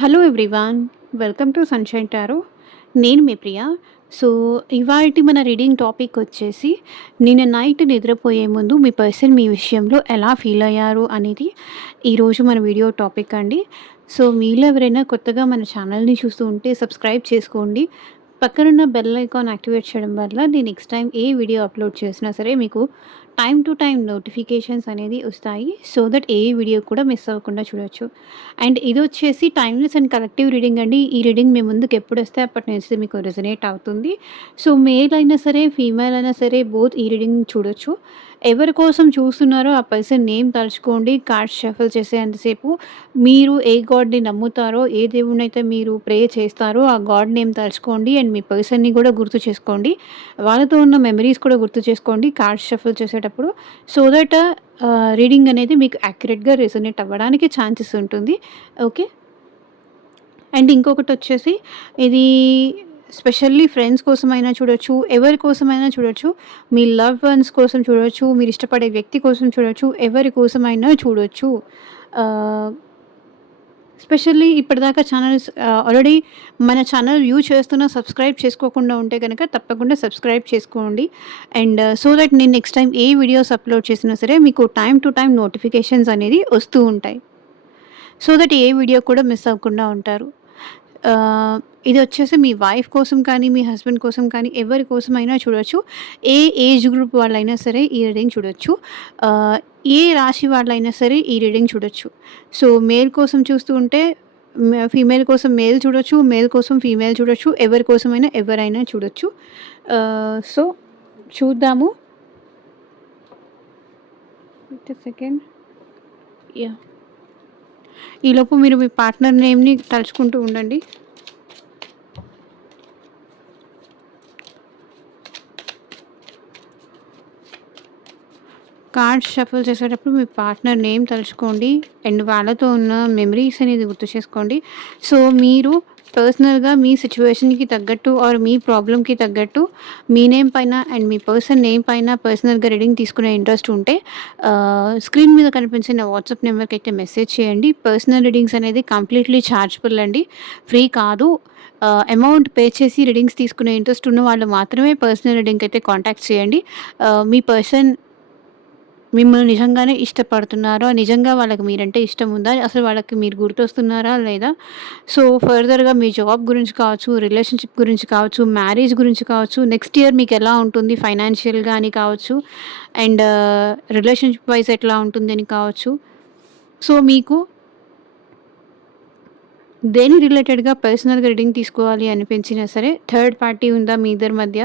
Hello everyone. Welcome to sunshine tarot. నేను మీ ప్రియ. So, ఇవాల్టి మన రీడింగ్ టాపిక్ వచ్చేసి, నిన్న నైట్ నిద్రపోయే ముందు మీ పర్సన్ మీ విషయంలో ఎలా ఫీల్ అయ్యారు అనేది ఈరోజు మన వీడియో టాపిక్ అండి. సో, మీలో ఎవరైనా కొత్తగా మన ఛానల్‌ని చూస్తూ ఉంటే సబ్స్క్రైబ్ చేసుకోండి. పక్కనున్న బెల్ ఐకాన్ యాక్టివేట్ చేయడం వల్ల నేను నెక్స్ట్ టైం ఏ వీడియో అప్లోడ్ చేసినా సరే మీకు టైమ్ టు టైమ్ నోటిఫికేషన్స్ అనేది వస్తాయి. సో దట్ ఏ వీడియో కూడా మిస్ అవ్వకుండా చూడొచ్చు. అండ్ ఇదొచ్చేసి టైమ్‌లెస్ అండ్ కలెక్టివ్ రీడింగ్ అండి. ఈ రీడింగ్ మీ ముందుకు ఎప్పుడొస్తే అప్పటి నుంచి మీకు రెజొనేట్ అవుతుంది. సో, మేల్ అయినా సరే, ఫీమేల్ అయినా సరే బోత్ ఈ రీడింగ్ చూడొచ్చు. ఎవరి కోసం చూస్తున్నారో ఆ పర్సన్ నేమ్ తలుచుకోండి. కార్డ్స్ షఫుల్ చేసేంత సేపు మీరు ఏ గాడ్‌ని నమ్ముతారో, ఏ దేవుడినైతే మీరు ప్రే చేస్తారో ఆ గాడ్ నేమ్ తలుచుకోండి. అండ్ మీ పర్సన్‌ని కూడా గుర్తు చేసుకోండి. వాళ్ళతో ఉన్న మెమరీస్ కూడా గుర్తు చేసుకోండి కార్డ్స్ షఫుల్ చేసేటప్పుడు. సో దట్ రీడింగ్ అనేది మీకు యాక్యురేట్‌గా రెసొనేట్ అవ్వడానికి ఛాన్సెస్ ఉంటుంది. ఓకే. అండ్ ఇంకొకటొచ్చేసి ఇది స్పెషల్లీ ఫ్రెండ్స్ కోసమైనా చూడొచ్చు, ఎవరి కోసమైనా చూడొచ్చు. మీ లవ్డ్ వన్స్ కోసం చూడొచ్చు, మీరిష్టపడే వ్యక్తి కోసం చూడొచ్చు, ఎవరి కోసమైనా చూడొచ్చు. ఆహ్, స్పెషల్లీ ఇప్పటిదాకా ఆల్రెడీ మన ఛానల్ వ్యూ చేస్తున్న సబ్స్క్రైబ్ చేసుకోకుండా ఉంటే గనక తప్పకుండా సబ్స్క్రైబ్ చేసుకోండి. అండ్ సో దట్ నేను నెక్స్ట్ టైమ్ ఏ వీడియోస్ అప్లోడ్ చేసినా సరే మీకు టైమ్ టు టైమ్ నోటిఫికేషన్స్ అనేది వస్తూ ఉంటాయి. సో దట్ ఏ వీడియో కూడా మిస్ అవ్వకుండా ఉంటారు. ఆహ్, ఇదొచ్చేసి మీ వైఫ్ కోసం కానీ, మీ హస్బెండ్ కోసం కానీ ఎవరి కోసమైనా చూడొచ్చు. ఏ ఏజ్ గ్రూప్ వాళ్ళైనా సరే ఈ రీడింగ్ చూడొచ్చు. ఆహ్, ఏ రాశి వాళ్ళైనా సరే ఈ రీడింగ్ చూడొచ్చు. సో, మేల్ కోసం చూస్తూ ఉంటే ఫీమేల్ కోసం మేల్ చూడొచ్చు. మేల్ కోసం ఫీమేల్ చూడొచ్చు. ఎవరి కోసమైనా ఎవరైనా చూడొచ్చు. సో, చూద్దాము. Wait a second. యాహ్! ఈలోపు మీరు మీ పార్ట్నర్ నేమ్‌ని తలుచుకుంటూ ఉండండి. కార్డ్స్ షఫుల్ చేసేటప్పుడు మీ పార్ట్నర్ నేమ్ తలుచుకోండి. అండ్ వాళ్ళతో ఉన్న మెమరీస్ అనేది గుర్తు చేసుకోండి. సో, మీరు పర్సనల్‌గా మీ సిట్యుయేషన్‌కి తగ్గట్టు ఆర్ మీ ప్రాబ్లమ్‌కి తగ్గట్టు మీ నేమ్ పైన అండ్ మీ పర్సన్ నేమ్ పైన పర్సనల్‌గా రీడింగ్ తీసుకునే ఇంట్రెస్ట్ ఉంటే స్క్రీన్ మీద కనిపించిన వాట్సాప్ నెంబర్‌కైతే మెసేజ్ చేయండి. పర్సనల్ రీడింగ్స్ అనేది కంప్లీట్‌లీ చార్జబుల్ అండి. ఫ్రీ కాదు. అమౌంట్ పే చేసి రీడింగ్స్ తీసుకునే ఇంట్రెస్ట్ ఉన్న వాళ్ళు మాత్రమే పర్సనల్ రీడింగ్‌కైతే కాంటాక్ట్ చేయండి. మీ పర్సన్ మిమ్మల్ని నిజంగానే ఇష్టపడుతున్నారా? నిజంగా వాళ్ళకి మీరంటే ఇష్టం ఉందా? అసలు వాళ్ళకి మీరు గుర్తొస్తున్నారా లేదా? సో, ఫర్దర్‌గా మీ జాబ్ గురించి కావచ్చు, రిలేషన్‌షిప్ గురించి కావచ్చు, మ్యారేజ్ గురించి కావచ్చు, నెక్స్ట్ ఇయర్ మీకెలా ఉంటుంది ఫైనాన్షియల్‌గా అని కావచ్చు. అండ్ రిలేషన్‌షిప్ వైస్ ఎట్లా ఉంటుందని కావచ్చు. సో, మీకు దేని రిలేటెడ్‌గా పర్సనల్‌గా రీడింగ్ తీసుకోవాలి అనిపించినా సరే, థర్డ్ పార్టీ ఉందా మీ ఇద్దరి మధ్య?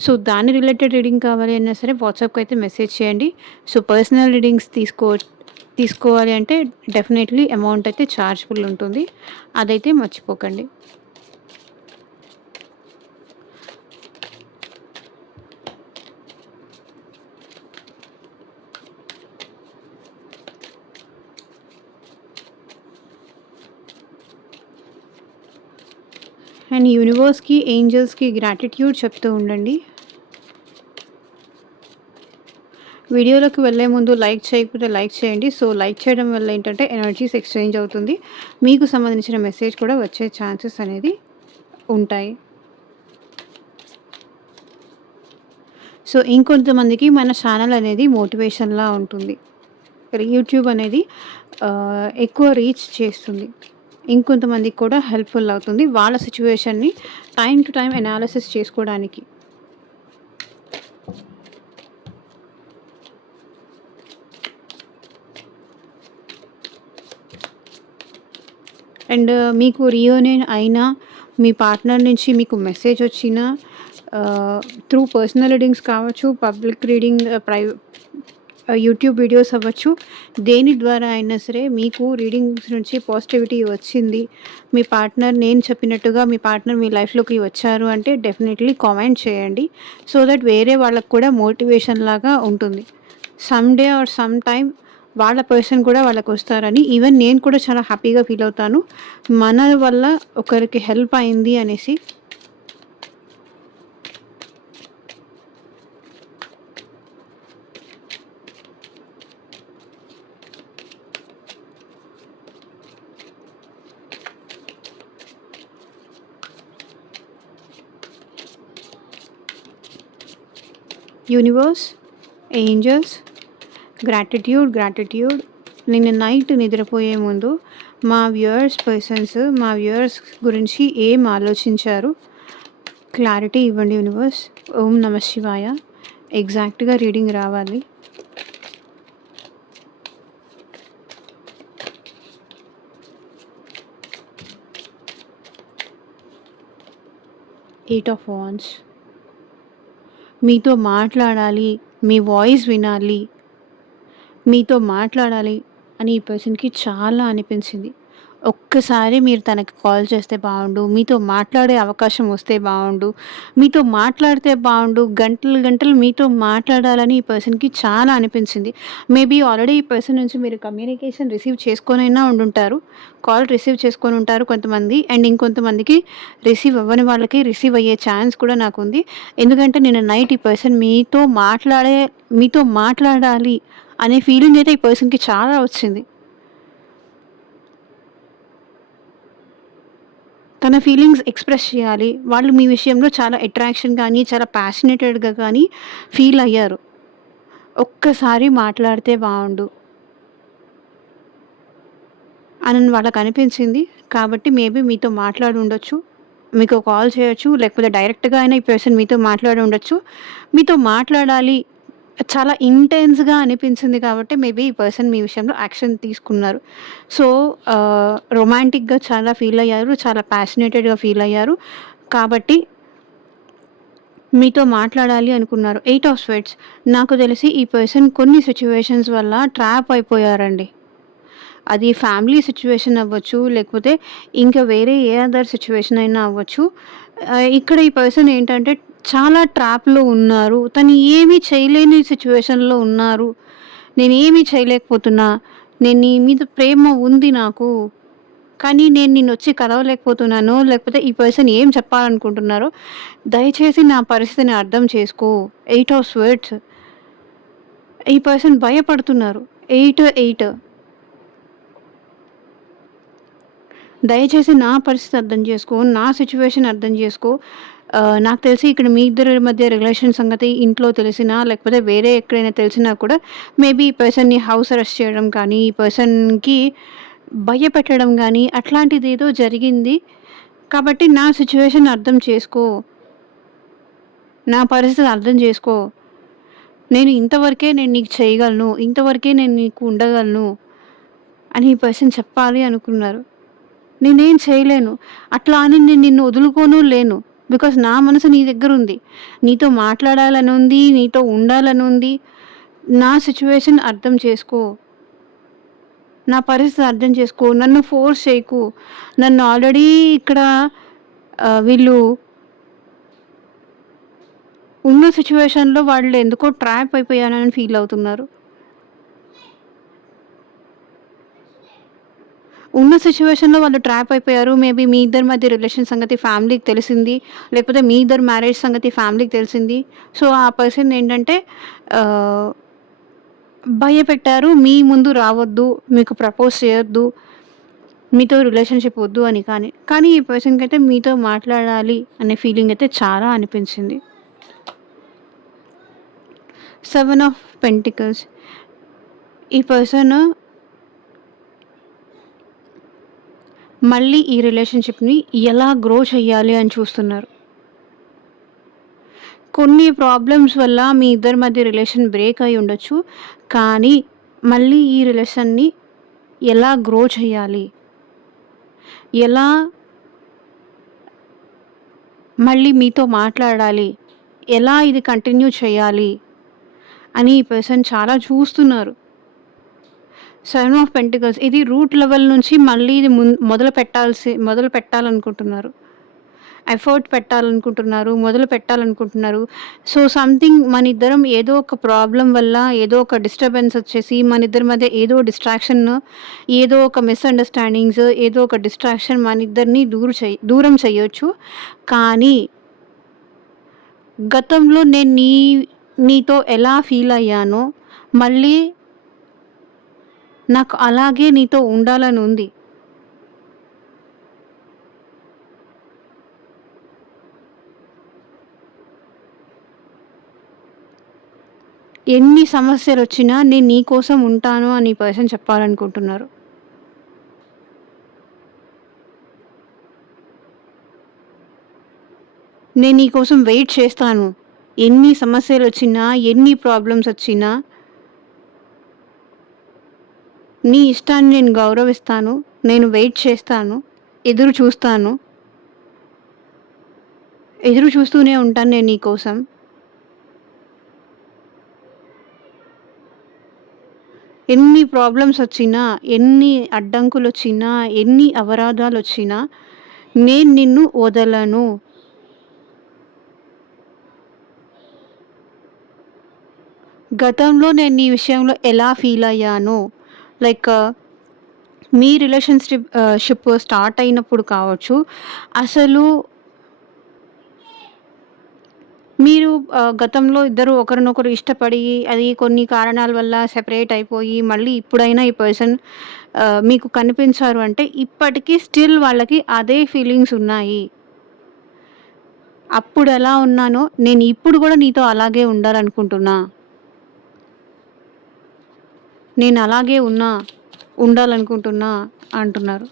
సో, దాని రిలేటెడ్ రీడింగ్ కావాలి అన్నా సరే వాట్సాప్‌కైతే మెసేజ్ చేయండి. సో, పర్సనల్ రీడింగ్స్ తీసుకోవాలి అంటే డెఫినెట్‌లీ అమౌంట్ అయితే చార్జబుల్ ఉంటుంది. అదైతే మర్చిపోకండి. అండ్ యూనివర్స్‌కి, ఏంజెల్స్‌కి గ్రాటిట్యూడ్ చెప్తూ ఉండండి. వీడియోలోకి వెళ్ళే ముందు లైక్ చేయకపోతే లైక్ చేయండి. సో, లైక్ చేయడం వల్ల ఏంటంటే ఎనర్జీస్ ఎక్స్‌చేంజ్ అవుతుంది. మీకు సంబంధించిన మెసేజ్ కూడా వచ్చే ఛాన్సెస్ అనేది ఉంటాయి. సో, ఇంకొంతమందికి మన ఛానల్ అనేది మోటివేషన్‌లా ఉంటుంది. యూట్యూబ్ అనేది ఎక్కువ రీచ్ చేస్తుంది. ఇంకొంతమందికి కూడా హెల్ప్‌ఫుల్ అవుతుంది. వాళ్ళ సిట్యుయేషన్‌ని టైమ్ టు టైమ్ అనాలిసిస్ చేసుకోవడానికి. అండ్ మీకు రీయూనియన్ అయినా, మీ పార్ట్నర్ నుంచి మీకు మెసేజ్ వచ్చినా త్రూ పర్సనల్ రీడింగ్స్ కావచ్చు, పబ్లిక్ రీడింగ్ యూట్యూబ్ వీడియోస్ అవ్వచ్చు. దేని ద్వారా అయినా సరే మీకు రీడింగ్స్ నుంచి పాజిటివిటీ వచ్చింది. మీ పార్ట్నర్ నేను చెప్పినట్టుగా మీ పార్ట్నర్ మీ లైఫ్‌లోకి వచ్చారు అంటే డెఫినెట్‌లీ కామెంట్ చేయండి. సో దట్ వేరే వాళ్ళకి కూడా మోటివేషన్ లాగా ఉంటుంది. Some day or some time వాళ్ళ పర్సన్ కూడా వాళ్ళకొస్తారని ఈవెన్ నేను కూడా చాలా హ్యాపీగా ఫీల్ అవుతాను. మన వల్ల ఒకరికి హెల్ప్ అయింది అనేసి. Universe, angels, gratitude. నిన్న నైట్ నిద్రపోయే ముందు మా వ్యూయర్స్ గురించి ఏం ఆలోచించారు? క్లారిటీ ఇవ్వండి యూనివర్స్. ఓం నమ శివాయ. ఎగ్జాక్ట్గా రీడింగ్ రావాలి. Eight of wands. మీతో మాట్లాడాలి, మీ వాయిస్ వినాలి, మీతో మాట్లాడాలి అని ఈ పర్సన్కి చాలా అనిపించింది. ఒక్కసారి మీరు తనకి కాల్ చేస్తే బాగుండు, మీతో మాట్లాడే అవకాశం వస్తే బాగుండు, మీతో మాట్లాడితే బాగుండు, గంటలు గంటలు మీతో మాట్లాడాలని ఈ పర్సన్కి చాలా అనిపించింది. మేబీ ఆల్రెడీ ఈ పర్సన్ నుంచి మీరు కమ్యూనికేషన్ రిసీవ్ చేసుకొనైనా ఉండుంటారు, కాల్ రిసీవ్ చేసుకొని ఉంటారు కొంతమంది. అండ్ ఇంకొంతమందికి రిసీవ్ అవ్వని వాళ్ళకి రిసీవ్ అయ్యే ఛాన్స్ కూడా నాకుంది. ఎందుకంటే నిన్న నైట్ ఈ పర్సన్ మీతో మాట్లాడాలి అనే ఫీలింగ్ అయితే ఈ పర్సన్కి చాలా వచ్చింది. తన ఫీలింగ్స్ ఎక్స్‌ప్రెస్ చేయాలి. వాళ్ళు మీ విషయంలో చాలా అట్రాక్షన్ కానీ, చాలా ప్యాషనేటెడ్‌గా కానీ ఫీల్ అయ్యారు. ఒక్కసారి మాట్లాడితే బావుండు అని వాళ్ళకనిపించింది. కాబట్టి మేబీ మీతో మాట్లాడి ఉండొచ్చు. మీకు కాల్ చేయొచ్చు. లేకపోతే డైరెక్ట్‌గా అయినా ఈ పర్సన్ మీతో మాట్లాడి ఉండొచ్చు. మీతో మాట్లాడాలి చాలా ఇంటెన్స్‌గా అనిపించింది కాబట్టి మేబీ ఈ పర్సన్ మీ విషయంలో యాక్షన్ తీసుకున్నారు. సో, రొమాంటిక్‌గా చాలా ఫీల్ అయ్యారు. చాలా ప్యాషనేటెడ్‌గా ఫీల్ అయ్యారు. కాబట్టి మీతో మాట్లాడాలి అనుకున్నారు. Eight of swords. నాకు తెలిసి ఈ పర్సన్ కొన్ని సిట్యుయేషన్స్ వల్ల ట్రాప్ అయిపోయారండి. అది ఫ్యామిలీ సిట్యుయేషన్ అవ్వచ్చు, లేకపోతే ఇంకా వేరే ఏ అదర్ సిట్యుయేషన్ అయినా అవ్వచ్చు. ఇక్కడ ఈ పర్సన్ ఏంటంటే చాలా ట్రాప్‌లో ఉన్నారు. తను ఏమీ చేయలేని సిట్యుయేషన్‌లో ఉన్నారు. నేనేమీ చేయలేకపోతున్నా. నీ మీద ప్రేమ ఉంది నాకు. కానీ నేను నిన్నొచ్చి కలవలేకపోతున్నాను. లేకపోతే ఈ పర్సన్ ఏం చెప్పాలనుకుంటున్నారో దయచేసి నా పరిస్థితిని అర్థం చేసుకో. Eight of swords. ఈ పర్సన్ భయపడుతున్నారు. 8 దయచేసి నా పరిస్థితి అర్థం చేసుకో. నా సిట్యుయేషన్ అర్థం చేసుకో. నాకు తెలిసి ఇక్కడ మీ ఇద్దరి మధ్య రిలేషన్ సంగతి ఇంట్లో తెలిసినా, లేకపోతే వేరే ఎక్కడైనా తెలిసినా కూడా మేబీ ఈ పర్సన్‌ని హౌస్ అరెస్ట్ చేయడం కానీ, ఈ పర్సన్‌కి భయపెట్టడం గానీ అట్లాంటిదేదో జరిగింది. కాబట్టి నా సిట్యుయేషన్ అర్థం చేసుకో. నా పరిస్థితి అర్థం చేసుకో. నేను నీకు చేయగలను. ఇంతవరకే నేను నీకు ఉండగలను అని ఈ పర్సన్ చెప్పాలి అనుకున్నారు. నేనేం చేయలేను. అట్లా అని నేను నిన్ను వదులుకోను లేను. బికాజ్ నా మనసు నీ దగ్గరుంది. నీతో మాట్లాడాలనుంది. నీతో ఉండాలనుంది. నా సిట్యుయేషన్ అర్థం చేసుకో. నా పరిస్థితి అర్థం చేసుకో. నన్ను ఫోర్స్ చేయకు. నన్ను ఆల్రెడీ ఇక్కడ వీళ్ళు ఉన్న సిట్యుయేషన్‌లో వాళ్ళు ఎందుకో ట్రాప్ అయిపోయానని ఫీల్ అవుతున్నారు. ఉన్న సిట్యుయేషన్‌లో వాళ్ళు ట్రాప్ అయిపోయారు. మేబీ మీ ఇద్దరి మధ్య రిలేషన్ సంగతి ఫ్యామిలీకి తెలిసింది. లేకపోతే మీ ఇద్దరి మ్యారేజ్ సంగతి ఫ్యామిలీకి తెలిసింది. సో, ఆ పర్సన్ ఏంటంటే ఆహ్, భయపెట్టారు. మీ ముందు రావద్దు. మీకు ప్రపోజ్ చేయొద్దు. మీతో రిలేషన్‌షిప్ వద్దు అని కానీ. కానీ ఈ పర్సన్‌కైతే మీతో మాట్లాడాలి అనే ఫీలింగ్ అయితే చాలా అనిపించింది. 7 ఆఫ్ పెంటికల్స్. ఈ పర్సన్ మళ్ళీ ఈ రిలేషన్‌షిప్‌ని ఎలా గ్రో చేయాలి అని చూస్తున్నారు. కొన్ని ప్రాబ్లమ్స్ వల్ల మీ ఇద్దరి మధ్య రిలేషన్ బ్రేక్ అయ్యి ఉండొచ్చు. కానీ మళ్ళీ ఈ రిలేషన్‌ని ఎలా గ్రో చేయాలి? ఎలా మళ్ళీ మీతో మాట్లాడాలి? ఎలా ఇది కంటిన్యూ చేయాలి? అని ఈ పర్సన్ చాలా చూస్తున్నారు. 7 ఆఫ్ పెంటికల్స్. ఇది రూట్ లెవెల్ నుంచి మళ్ళీ ఇది మొదలు పెట్టాలనుకుంటున్నారు. ఎఫర్ట్ పెట్టాలనుకుంటున్నారు. మొదలు పెట్టాలనుకుంటున్నారు. సో, సంథింగ్ మనిద్దరం ఏదో ఒక ప్రాబ్లమ్ వల్ల, ఏదో ఒక డిస్టర్బెన్స్ వచ్చేసి మనిద్దరి మధ్య ఏదో డిస్ట్రాక్షన్, ఏదో ఒక మిస్‌అండర్‌స్టాండింగ్స్, ఏదో ఒక డిస్ట్రాక్షన్ మనిద్దరిని దూరం చేయొచ్చు. కానీ గతంలో నేను నీతో ఎలా ఫీల్ అయ్యానో మళ్ళీ నాకు అలాగే నీతో ఉండాలని ఉంది. ఎన్ని సమస్యలొచ్చినా నేను నీ కోసం ఉంటాను అని ఈ పర్సన్ చెప్పాలనుకుంటున్నారు. నేను నీ కోసం వెయిట్ చేస్తాను. ఎన్ని సమస్యలొచ్చినా, ఎన్ని ప్రాబ్లమ్సొచ్చినా నీ ఇష్టాన్ని నేను గౌరవిస్తాను. నేను వెయిట్ చేస్తాను. ఎదురు చూస్తాను. ఎదురు చూస్తూనే ఉంటాను నేను నీ కోసం. ఎన్ని ప్రాబ్లమ్సొచ్చినా, ఎన్ని అడ్డంకులొచ్చినా, ఎన్ని అవరాధాలొచ్చినా నేను నిన్ను వదలను. గతంలో నేను నీ విషయంలో ఎలా ఫీలయ్యానో లైక్ మీ షిప్ స్టార్ట్ అయినప్పుడు కావచ్చు, అసలు మీరు గతంలో ఇద్దరు ఒకరినొకరు ఇష్టపడి, అది కొన్ని కారణాల వల్ల సెపరేట్ అయిపోయి, మళ్ళీ ఇప్పుడైనా ఈ పర్సన్ మీకు కనిపించారు అంటే, ఇప్పటికి స్టిల్ వాళ్ళకి అదే ఫీలింగ్స్ ఉన్నాయి. అప్పుడెలా ఉన్నానో, నేను ఇప్పుడు గూడా నీతో అలాగే ఉండాలనుకుంటున్నా. నేను అలాగే ఉండాలనుకుంటున్నా అంటున్నారు.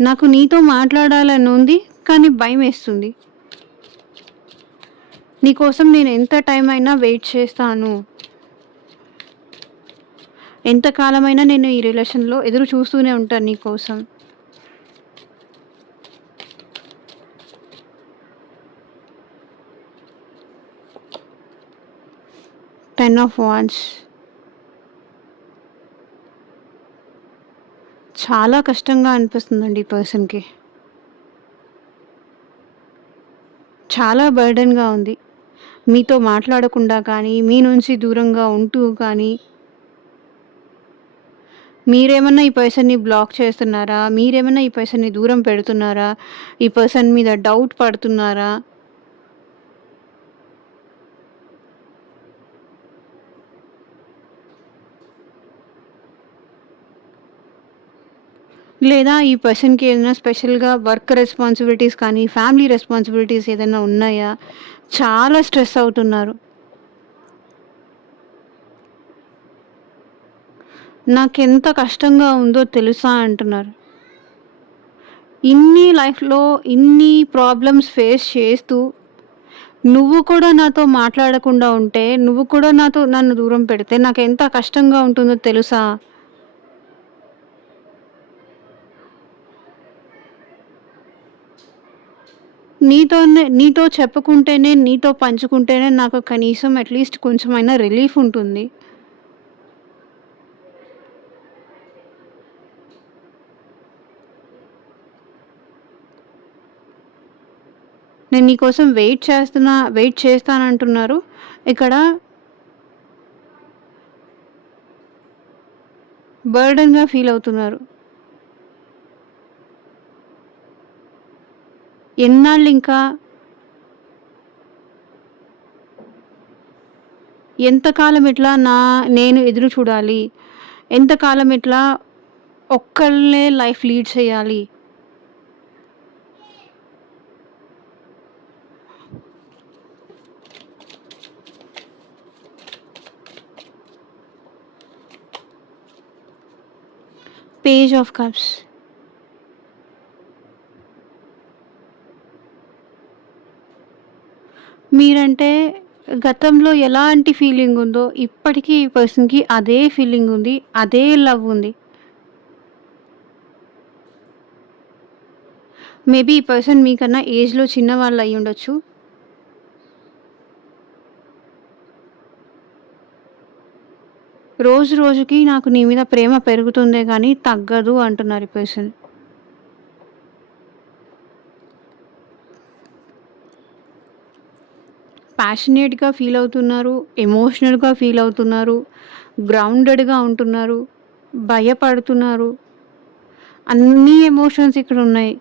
నాకు నీతో మాట్లాడాలని ఉంది. కానీ భయమేస్తుంది. నీకోసం నేను ఎంత టైం అయినా వెయిట్ చేస్తాను. ఎంత కాలమైనా నేను ఈ రిలేషన్‌లో ఎదురు చూస్తూనే ఉంటాను నీకోసం. Ten of wands. చాలా కష్టంగా అనిపిస్తుందండి ఈ పర్సన్‌కి. చాలా బర్డెన్‌గా ఉంది. మీతో మాట్లాడకుండా కానీ, మీ నుంచి దూరంగా ఉంటూ కానీ, మీరేమన్నా ఈ పర్సన్‌ని బ్లాక్ చేస్తున్నారా? మీరేమన్నా ఈ పర్సన్‌ని దూరం పెడుతున్నారా? ఈ పర్సన్ మీద డౌట్ పడుతున్నారా? లేదా ఈ పర్సన్‌కి ఏదైనా స్పెషల్‌గా వర్క్ రెస్పాన్సిబిలిటీస్ కానీ, ఫ్యామిలీ రెస్పాన్సిబిలిటీస్ ఏదైనా ఉన్నాయా? చాలా స్ట్రెస్ అవుతున్నారు. నాకెంత కష్టంగా ఉందో తెలుసా అంటున్నారు. ఇన్ని లైఫ్‌లో ఇన్ని ప్రాబ్లమ్స్ ఫేస్ చేస్తూ, నువ్వు కూడా నాతో మాట్లాడకుండా ఉంటే, నువ్వు కూడా నన్ను దూరం పెడితే నాకెంత కష్టంగా ఉంటుందో తెలుసా? నీతో చెప్పుకుంటేనే, నీతో పంచుకుంటేనే నాకు కనీసం అట్‌లీస్ట్ కొంచెమైనా రిలీఫ్ ఉంటుంది. నేను నీకోసం వెయిట్ చేస్తానంటున్నారు. ఇక్కడ బర్డెన్‌గా ఫీల్ అవుతున్నారు. ఎన్నాళ్ళింకా? ఎంతకాలం ఇట్లా నేను ఎదురు చూడాలి? ఎంతకాలం ఇట్లా ఒక్కళ్ళే లైఫ్ లీడ్ చేయాలి? Page of cups. మీరంటే గతంలో ఎలాంటి ఫీలింగ్ ఉందో, ఇప్పటికి ఈ పర్సన్‌కి అదే ఫీలింగ్ ఉంది. అదే లవ్ ఉంది. మేబీ ఈ పర్సన్ మీకన్నా ఏజ్‌లో చిన్నవాళ్ళు అయ్యుండొచ్చు. రోజు రోజుకి నాకు నీ మీద ప్రేమ పెరుగుతుందే గానీ తగ్గదు అంటున్నారు ఈ పర్సన్. ప్యాషనేట్‌గా ఫీల్ అవుతున్నారు. ఎమోషనల్‌గా ఫీల్ అవుతున్నారు. గ్రౌండెడ్‌గా ఉంటున్నారు. భయపడుతున్నారు. అన్ని ఎమోషన్స్ ఇక్కడున్నాయి.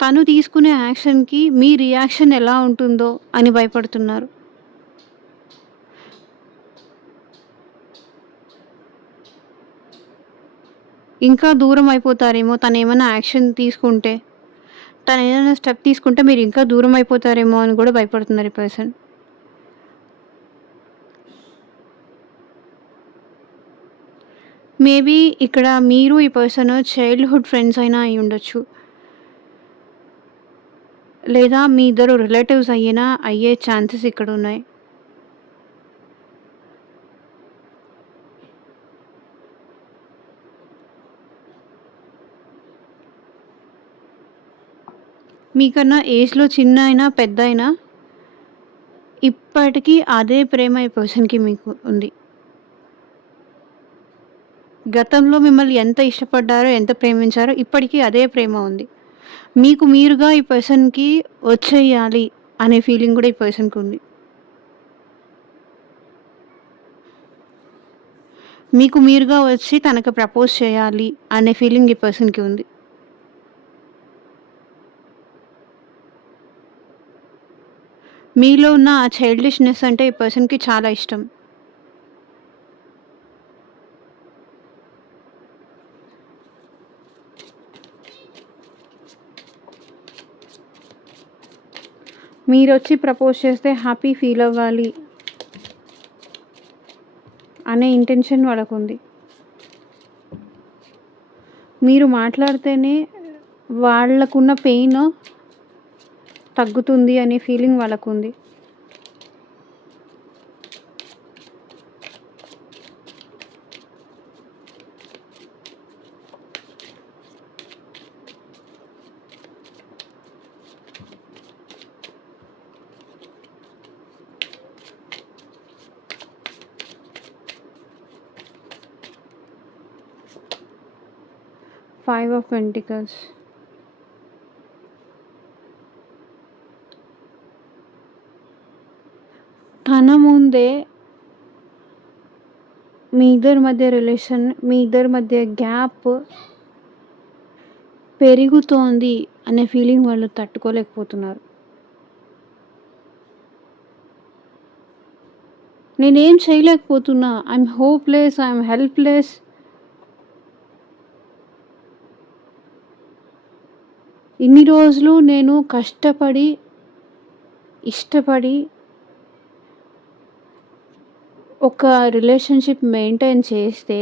తను తీసుకునే యాక్షన్‌కి మీ రియాక్షన్ ఎలా ఉంటుందో అని భయపడుతున్నారు. ఇంకా దూరం అయిపోతారేమో తనేమన్నా యాక్షన్ తీసుకుంటే. తనేదైనా స్టెప్ తీసుకుంటే మీరు ఇంకా దూరం అయిపోతారేమో అని కూడా భయపడుతున్నారు ఈ పర్సన్. మేబీ ఇక్కడ మీరు ఈ పర్సన్ చైల్డ్‌హుడ్ ఫ్రెండ్స్ అయినా అయ్యుండొచ్చు. లేదా మీ ఇద్దరు రిలేటివ్స్ అయ్యే ఛాన్సెస్ ఇక్కడున్నాయి. మీకన్నా ఏజ్‌లో చిన్నాయనా, పెద్దయినా ఇప్పటికీ అదే ప్రేమ ఈ పర్సన్‌కి మీకు ఉంది. గతంలో మిమ్మల్ని ఎంత ఇష్టపడ్డారో, ఎంత ప్రేమించారో ఇప్పటికీ అదే ప్రేమ ఉంది. మీకు మీరుగా ఈ పర్సన్‌కి వచ్చేయాలి అనే ఫీలింగ్ కూడా ఈ పర్సన్‌కి ఉంది. మీకు మీరుగా వచ్చి తనకి ప్రపోజ్ చేయాలి అనే ఫీలింగ్ ఈ పర్సన్‌కి ఉంది. మీలో ఉన్న ఆ చైల్డిష్‌నెస్ అంటే ఈ పర్సన్‌కి చాలా ఇష్టం. మీరొచ్చి ప్రపోజ్ చేస్తే హ్యాపీ ఫీల్ అవ్వాలి అనే ఇంటెన్షన్ వాళ్ళకుంది. మీరు మాట్లాడితేనే వాళ్ళకున్న పెయిన్ తగ్గుతుంది అనే ఫీలింగ్ వాళ్ళకుంది. Five of pentacles. తన ముందే మీ ఇద్దరి మధ్య గ్యాప్ పెరుగుతోంది అనే ఫీలింగ్ వాళ్ళు తట్టుకోలేకపోతున్నారు. నేనేం చేయలేకపోతున్నా. I'm hopeless, I'm helpless. ఇన్ని రోజులు నేను కష్టపడి, ఇష్టపడి ఒక రిలేషన్‌షిప్ మెయింటైన్ చేస్తే,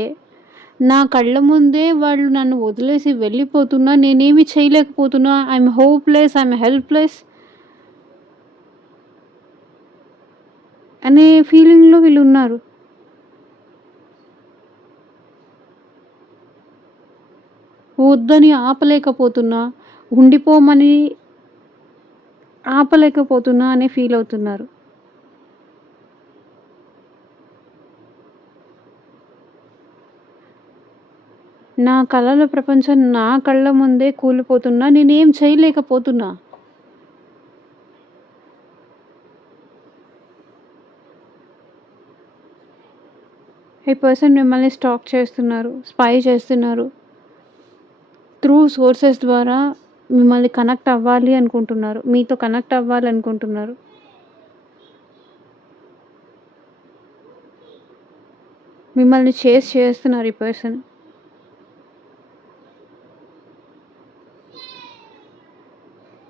నా కళ్ళ ముందే వాళ్ళు నన్ను వదిలేసి వెళ్ళిపోతున్నా, నేనేమి చేయలేకపోతున్నా. ఐయామ్ హోప్‌లెస్, ఐయామ్ హెల్ప్‌లెస్ అనే ఫీలింగ్‌లో వీళ్ళున్నారు. వద్దని ఆపలేకపోతున్నా, ఉండిపోమని ఆపలేకపోతున్నా అనే ఫీల్ అవుతున్నారు. నా కలల ప్రపంచం నా కళ్ళ ముందే కూలిపోతున్నా, నేనేం చేయలేకపోతున్నా. ఈ పర్సన్ మిమ్మల్ని స్టాక్ చేస్తున్నారు, స్పై చేస్తున్నారు. త్రూ సోర్సెస్ ద్వారా మిమ్మల్ని కనెక్ట్ అవ్వాలి అనుకుంటున్నారు. మీతో కనెక్ట్ అవ్వాలనుకుంటున్నారు. మిమ్మల్ని చేస్తున్నారు ఈ పర్సన్.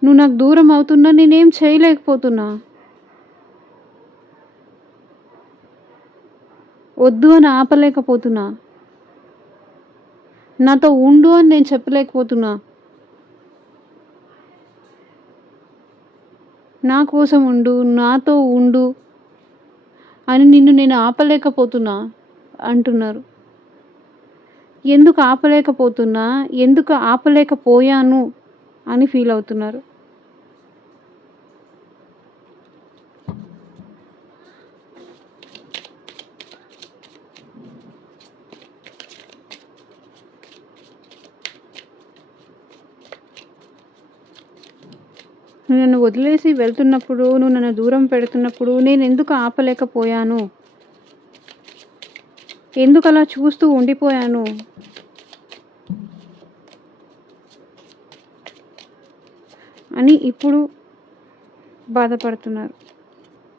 నువ్వు నాకు దూరం అవుతున్నా, నేనేం చేయలేకపోతున్నా. వద్దు అని ఆపలేకపోతున్నా. నాతో ఉండు అని నేను చెప్పలేకపోతున్నా. నా కోసం ఉండు, నాతో ఉండు అని నిన్ను నేను ఆపలేకపోతున్నా అంటున్నారు. ఎందుకు ఆపలేకపోతున్నా, ఎందుకు ఆపలేకపోయాను అని ఫీల్ అవుతున్నారు. నువ్వు నన్ను వదిలేసి వెళ్తున్నప్పుడు, నువ్వు నన్ను దూరం పెడుతున్నప్పుడు నేనెందుకు ఆపలేకపోయాను? ఎందుకలా చూస్తూ ఉండిపోయాను? అని ఇప్పుడు బాధపడుతున్నారు,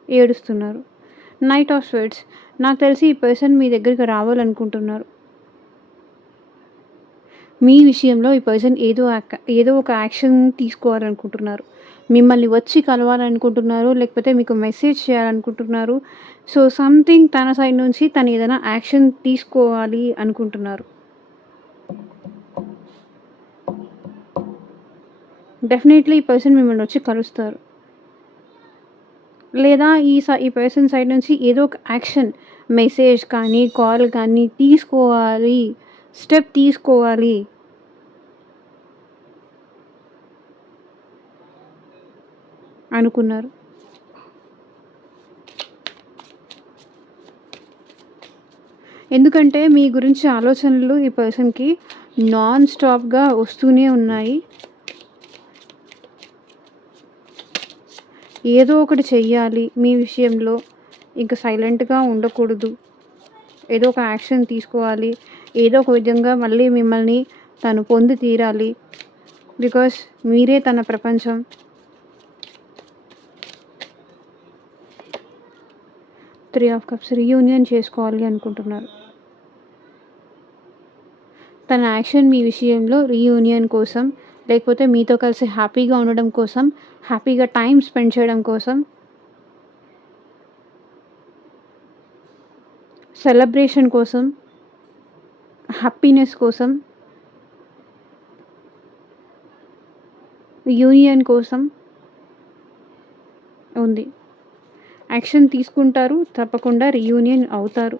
ఏడుస్తున్నారు. Night of swords. నాకు తెలిసి ఈ పర్సన్ మీ దగ్గరికి రావాలనుకుంటున్నారు. మీ విషయంలో ఈ పర్సన్ ఏదో ఒక యాక్షన్ తీసుకోవాలనుకుంటున్నారు. మిమ్మల్ని వచ్చి కలవాలనుకుంటున్నారు. లేకపోతే మీకు మెసేజ్ చేయాలనుకుంటున్నారు. సో, సంథింగ్ తన సైడ్ నుంచి తను ఏదైనా యాక్షన్ తీసుకోవాలి అనుకుంటున్నారు. డెఫినెట్‌లీ ఈ పర్సన్ మిమ్మల్ని వచ్చి కలుస్తారు. లేదా ఈ పర్సన్ సైడ్ నుంచి ఏదో ఒక యాక్షన్, మెసేజ్ కానీ, కాల్ కానీ తీసుకోవాలి. స్టెప్ తీసుకోవాలి అనుకున్నారు. ఎందుకంటే మీ గురించి ఆలోచనలు ఈ పర్సన్‌కి నాన్ స్టాప్‌గా వస్తూనే ఉన్నాయి. ఏదో ఒకటి చెయ్యాలి మీ విషయంలో. ఇంక సైలెంట్‌గా ఉండకూడదు. ఏదో ఒక యాక్షన్ తీసుకోవాలి. ఏదో ఒక విధంగా మళ్ళీ మిమ్మల్ని తను పొంది తీరాలి. బికాస్ మీరే తన ప్రపంచం. త్రీ ఆఫ్ కప్స్ రీయూనియన్ చేసుకోవాలి అనుకుంటున్నారు. తన యాక్షన్ మీ విషయంలో రీయూనియన్ కోసం, లేకపోతే మీతో కలిసి హ్యాపీగా ఉండడం కోసం, హ్యాపీగా టైం స్పెండ్ చేయడం కోసం, సెలబ్రేషన్ కోసం, హ్యాపీనెస్ కోసం, యూనియన్ కోసం ఉంది. యాక్షన్ తీసుకుంటారు. తప్పకుండా రీయూనియన్ అవుతారు.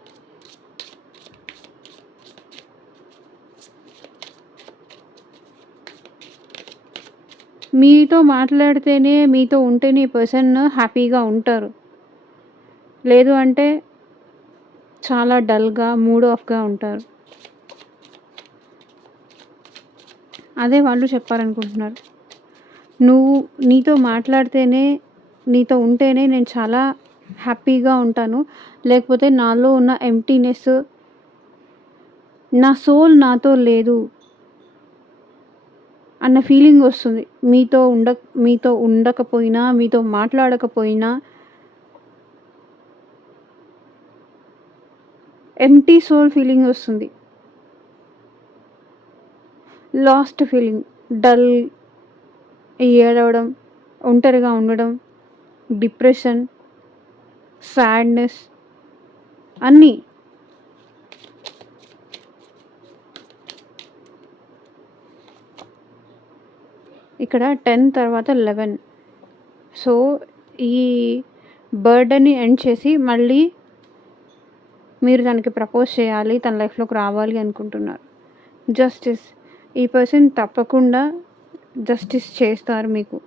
మీతో మాట్లాడితేనే, మీతో ఉంటేనే ఈ పర్సన్ హ్యాపీగా ఉంటారు. లేదు అంటే చాలా డల్‌గా, మూడ్ ఆఫ్‌గా ఉంటారు. అదే వాళ్ళు చెప్పాలనుకుంటున్నారు. నువ్వు నీతో మాట్లాడితేనే, నీతో ఉంటేనే నేను చాలా హ్యాపీగా ఉంటాను. లేకపోతే నాలో ఉన్న ఎంప్టీనెస్, నా సోల్ నాతో లేదు అన్న ఫీలింగ్ వస్తుంది. మీతో ఉండకపోయినా, మీతో మాట్లాడకపోయినా ఎంప్టీ సోల్ ఫీలింగ్ వస్తుంది. లాస్ట్ ఫీలింగ్, డల్, ఏడవడం, ఒంటరిగా ఉండడం, డిప్రెషన్, సాడ్‌నెస్ అన్నీ. ఇక్కడ 10 తర్వాత 11. సో, ఈ బర్డెన్‌ని ఎండ్ చేసి మళ్ళీ మీరు తనకి ప్రపోజ్ చేయాలి. తన లైఫ్‌లోకి రావాలి అనుకుంటున్నారు. జస్టిస్. ఈ పర్సన్ తప్పకుండా జస్టిస్ చేస్తారు మీకు.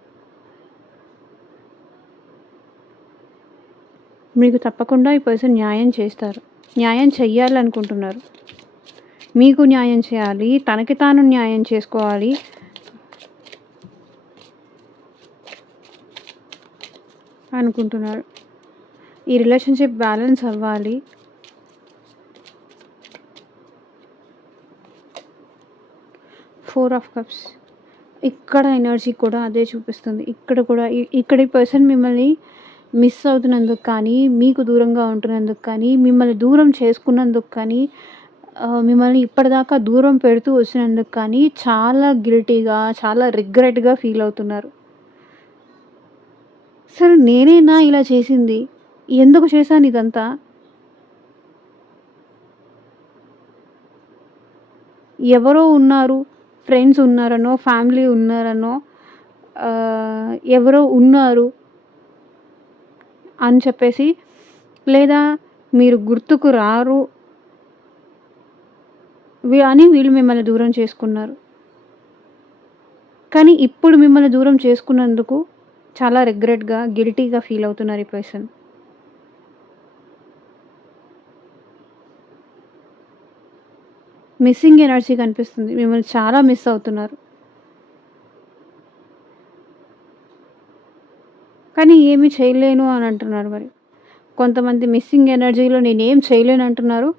మీకు తప్పకుండా ఈ పర్సన్ న్యాయం చేస్తారు. న్యాయం చెయ్యాలనుకుంటున్నారు. మీకు న్యాయం చేయాలి. తనకి తాను న్యాయం చేసుకోవాలి. అనుకుంటున్నారు. ఈ రిలేషన్‌షిప్ బ్యాలెన్స్ అవ్వాలి. Four of cups. ఇక్కడ ఎనర్జీ కూడా అదే చూపిస్తుంది. ఇక్కడ కూడా ఇక్కడ ఈ పర్సన్ మిమ్మల్ని మిస్ అవుతున్నందుకు కానీ, మీకు దూరంగా ఉంటున్నందుకు కానీ, మిమ్మల్ని దూరం చేసుకున్నందుకు కానీ, మిమ్మల్ని ఇప్పటిదాకా దూరం పెడుతూ వచ్చినందుకు కానీ చాలా గిల్టీగా, చాలా రిగ్రెట్‌గా ఫీల్ అవుతున్నారు. అసలు నేనేనా ఇలా చేసింది? ఎందుకు చేశాను ఇదంతా? ఎవరో ఉన్నారు, ఫ్రెండ్స్ ఉన్నారనో, ఫ్యామిలీ ఉన్నారనో, ఎవరో ఉన్నారు అని చెప్పేసి, లేదా మీరు గుర్తుకు రారు అని వీళ్ళు మిమ్మల్ని దూరం చేసుకున్నారు. కానీ ఇప్పుడు మిమ్మల్ని దూరం చేసుకున్నందుకు చాలా రిగ్రెట్‌గా, గిల్టీగా ఫీల్ అవుతున్నారు ఈ పర్సన్. మిస్సింగ్ ఎనర్జీ కనిపిస్తుంది. మిమ్మల్ని చాలా మిస్ అవుతున్నారు. కానీ ఏమి చేయలేను అని అంటున్నారు మరి. కొంతమంది మిస్సింగ్ ఎనర్జీలో నేనేం చేయలేను అంటున్నారు.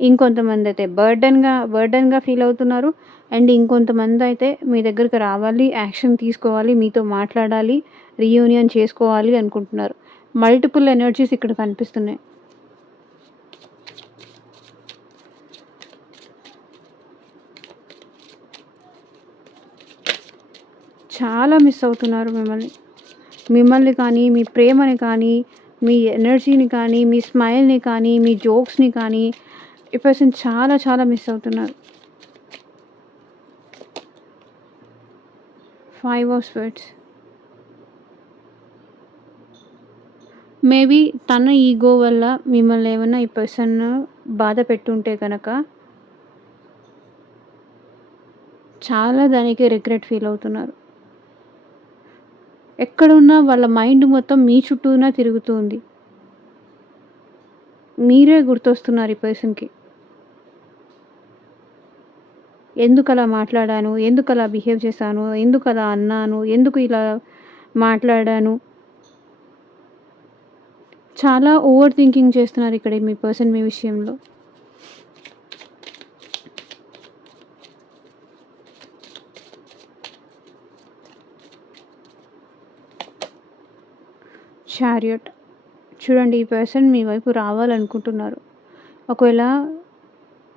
ఇంకొంతమంది అయితే బర్డెన్‌గా ఫీల్ అవుతున్నారు. అండ్ ఇంకొంతమంది అయితే మీ దగ్గరికి రావాలి, యాక్షన్ తీసుకోవాలి, మీతో మాట్లాడాలి, రీయూనియన్ చేసుకోవాలి అనుకుంటున్నారు. మల్టిపుల్ ఎనర్జీస్ ఇక్కడ కనిపిస్తున్నాయి. చాలా మిస్ అవుతున్నారు మిమ్మల్ని. మిమ్మల్ని కానీ, మీ ప్రేమని కానీ, మీ ఎనర్జీని కానీ, మీ స్మైల్‌ని కానీ, మీ జోక్స్‌ని కానీ ఈ పర్సన్ చాలా చాలా మిస్ అవుతున్నారు. 5 ఆఫ్ స్వర్డ్స్. మేబీ తన ఈగో వల్ల మిమ్మల్ని ఏమన్నా ఈ పర్సన్ బాధ పెట్టుంటే గనక చాలా దానికి రిగ్రెట్ ఫీల్ అవుతున్నారు. ఎక్కడున్నా వాళ్ళ మైండ్ మొత్తం మీ చుట్టూనా తిరుగుతూ ఉంది. మీరే గుర్తొస్తున్నారు ఈ పర్సన్‌కి. ఎందుకలా మాట్లాడాను? ఎందుకలా బిహేవ్ చేశాను? ఎందుకలా అన్నాను? ఎందుకు ఇలా మాట్లాడాను? చాలా ఓవర్ థింకింగ్ చేస్తున్నారు ఇక్కడ మీ పర్సన్ మీ విషయంలో. చారియట్. చూడండి, ఈ పర్సన్ మీ వైపు రావాలనుకుంటున్నారు. ఒకవేళ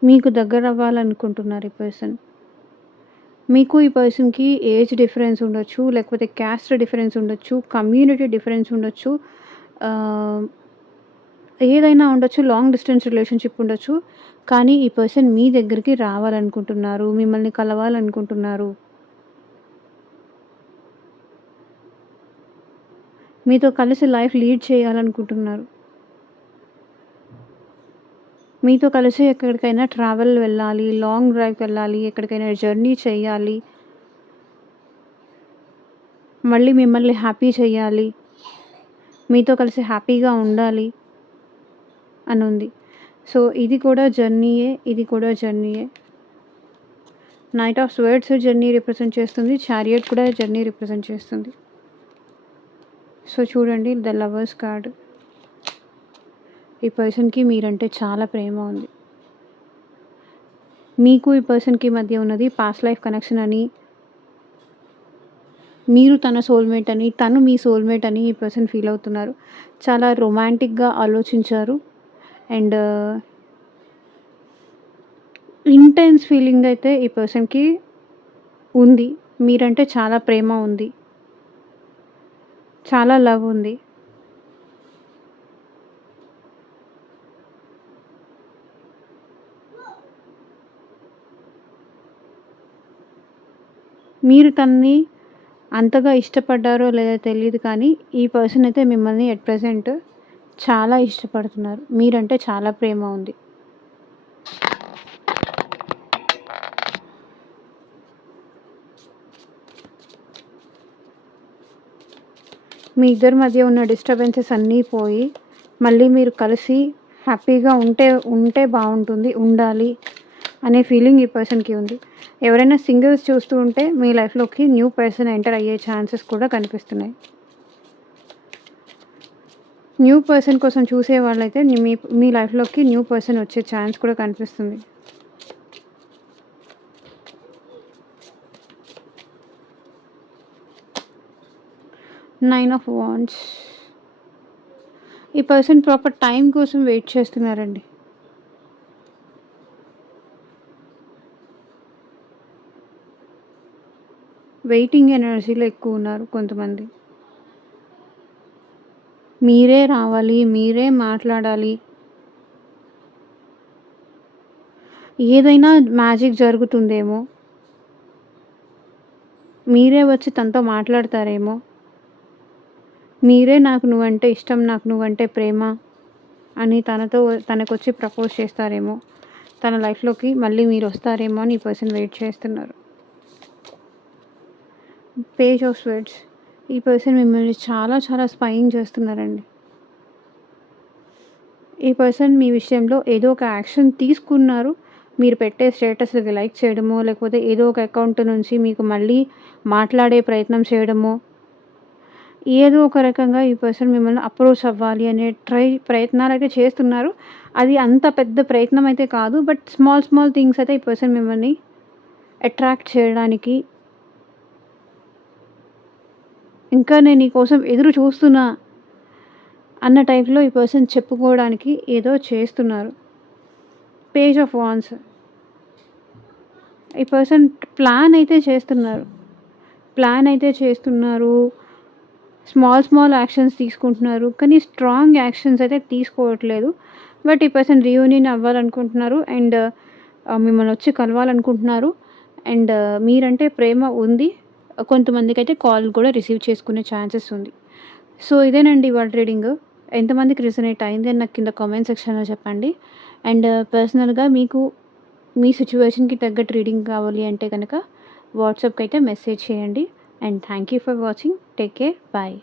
మీకు దగ్గరవ్వాలనుకుంటున్నారు ఈ పర్సన్. మీకు ఈ పర్సన్‌కి ఏజ్ డిఫరెన్స్ ఉండొచ్చు, లేకపోతే క్యాస్ట్ డిఫరెన్స్ ఉండొచ్చు, కమ్యూనిటీ డిఫరెన్స్ ఉండొచ్చు. ఆహ్, ఏదైనా ఉండొచ్చు. లాంగ్ డిస్టెన్స్ రిలేషన్‌షిప్ ఉండొచ్చు. కానీ ఈ పర్సన్ మీ దగ్గరికి రావాలనుకుంటున్నారు. మిమ్మల్ని కలవాలనుకుంటున్నారు. మీతో కలిసి లైఫ్ లీడ్ చేయాలనుకుంటున్నారు. మీతో కలిసి ఎక్కడికైనా ట్రావెల్ వెళ్ళాలి, లాంగ్ డ్రైవ్‌కి వెళ్ళాలి, ఎక్కడికైనా జర్నీ చేయాలి. మళ్ళీ మిమ్మల్ని హ్యాపీ చేయాలి. మీతో కలిసి హ్యాపీగా ఉండాలి అనుంది. సో, ఇది కూడా జర్నీయే. ఇది కూడా జర్నీయే. Knight of swords journey represent చేస్తుంది. చారియట్ కూడా జర్నీ రిప్రజెంట్ చేస్తుంది. సో, చూడండి, ద లవర్స్ కార్డ్. ఈ పర్సన్‌కి మీరంటే చాలా ప్రేమ ఉంది. మీకు ఈ పర్సన్‌కి మధ్య ఉన్నది పాస్ట్ లైఫ్ కనెక్షన్ అని, మీరు తన సోల్‌మేట్ అని, తను మీ సోల్‌మేట్ అని ఈ పర్సన్ ఫీల్ అవుతున్నారు. చాలా రొమాంటిక్‌గా ఆలోచించారు. అండ్ ఇంటెన్స్ ఫీలింగ్ అయితే ఈ పర్సన్‌కి ఉంది. మీరంటే చాలా ప్రేమ ఉంది. చాలా లవ్ ఉంది. మీరు తనని అంతగా ఇష్టపడ్డారో లేదో తెలీదు కానీ, ఈ పర్సన్ అయితే మిమ్మల్ని ఎట్ ప్రెజెంట్ చాలా ఇష్టపడుతున్నారు. మీరంటే చాలా ప్రేమ ఉంది. మీ ఇద్దరి మధ్య ఉన్న డిస్టర్బెన్సెస్ అన్నీ పోయి, మళ్ళీ మీరు కలిసి హ్యాపీగా ఉంటే బావుంటుంది, ఉండాలి అనే ఫీలింగ్ ఈ పర్సన్‌కి ఉంది. ఎవరైనా సింగిల్స్ చూస్తూ ఉంటే మీ లైఫ్‌లోకి న్యూ పర్సన్ ఎంటర్ అయ్యే ఛాన్సెస్ కూడా కనిపిస్తున్నాయి. న్యూ పర్సన్ కోసం చూసే వాళ్ళైతే మీ లైఫ్‌లోకి న్యూ పర్సన్ వచ్చే ఛాన్స్ కూడా కనిపిస్తుంది. Nine of wands. ఈ పర్సన్ ప్రాపర్ టైం కోసం వెయిట్ చేస్తున్నారండి. వెయిటింగ్ ఎనర్జీలో ఎక్కువ ఉన్నారు కొంతమంది. మీరే రావాలి, మీరే మాట్లాడాలి. ఏదైనా మ్యాజిక్ జరుగుతుందేమో. మీరే వచ్చి తనతో మాట్లాడతారేమో. మీరే నాకు నువ్వంటే ఇష్టం, నాకు నువ్వంటే ప్రేమ అని తనకొచ్చి ప్రపోజ్ చేస్తారేమో. తన లైఫ్‌లోకి మళ్ళీ మీరొస్తారేమో అని ఈ పర్సన్ వెయిట్ చేస్తున్నారు. Page of swords. ఈ పర్సన్ మిమ్మల్ని చాలా చాలా స్పైయింగ్ చేస్తున్నారండి. ఈ పర్సన్ మీ విషయంలో ఏదో ఒక యాక్షన్ తీసుకున్నారు. మీరు పెట్టే స్టేటస్‌లకి లైక్ చేయడమో, లేకపోతే ఏదో ఒక అకౌంట్ నుంచి మీకు మళ్ళీ మాట్లాడే ప్రయత్నం చేయడమో, ఏదో ఒక రకంగా ఈ పర్సన్ మిమ్మల్ని అప్రోచ్ అవ్వాలి అనే ప్రయత్నాలైతే చేస్తున్నారు. అది అంత పెద్ద ప్రయత్నం అయితే కాదు. బట్ స్మాల్ థింగ్స్ అయితే ఈ పర్సన్ మిమ్మల్ని అట్రాక్ట్ చేయడానికి, ఇంకా నేను నీ కోసం ఎదురు చూస్తున్నా అన్న టైప్‌లో ఈ పర్సన్ చెప్పుకోవడానికి ఏదో చేస్తున్నారు. Page of wands. ఈ పర్సన్ ప్లాన్ అయితే చేస్తున్నారు. ప్లాన్ అయితే చేస్తున్నారు. స్మాల్ యాక్షన్స్ తీసుకుంటున్నారు. కానీ స్ట్రాంగ్ యాక్షన్స్ అయితే తీసుకోవట్లేదు. బట్ ఈ పర్సన్ రీయూనియన్ అవ్వాలనుకుంటున్నారు అండ్ మిమ్మల్నొచ్చి కలవాలనుకుంటున్నారు. అండ్ మీరంటే ప్రేమ ఉంది. కొంతమందికైతే కాల్ కూడా రిసీవ్ చేసుకునే ఛాన్సెస్ ఉంది. సో, ఇదేనండి ఇవాళ రీడింగు. ఎంతమందికి రెసొనేట్ అయింది అని నాకు కింద కామెంట్ సెక్షన్‌లో చెప్పండి. అండ్ పర్సనల్‌గా మీకు మీ సిట్యుయేషన్‌కి తగ్గట్టు రీడింగ్ కావాలి అంటే గనక వాట్సాప్‌కైతే మెసేజ్ చేయండి. And thank you for watching. Take care. Bye.